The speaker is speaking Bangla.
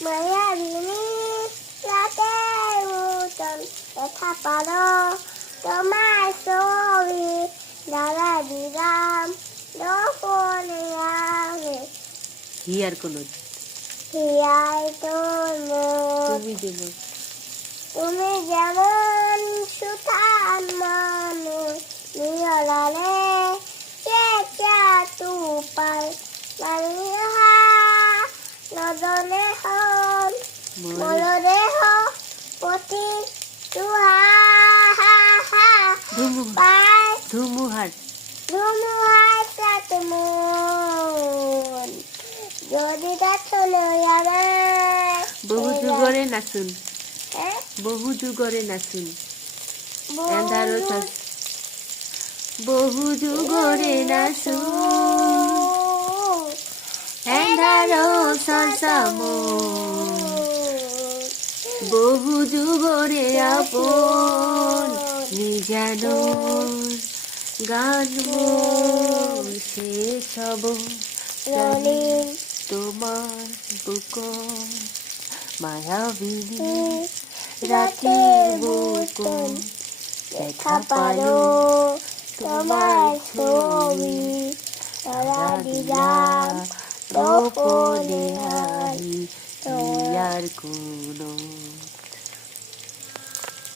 মায়াবিনী রাতের মতন দেখা পারো তোমার ছবি দাদা দিলাম গোপনে আমি হিয়ার কোনো হিয়াই তোর মন তুমি যেমন সুতান মানুষ নিয়লালে চেচা তুপাই মারিহা নদনে হন মলদেহ পতি তুহা পায় ধুমুহার ধুমুহায় সাত মন যদি দর্শনে আমার বহু যুগরে নাচুন বহু যুগরে নাচুন এন্ধারো বহু যুগরে নাচুন এন্ধারো সাসামো বহু যুগরে আপন নিজানো গান শেষ হব রঙিন তোমার বুক মায়াবিনী রাতের বুকুন দেখা পারো তোমার ছবি তারা দিলাম গোপনে হারি আর কোনো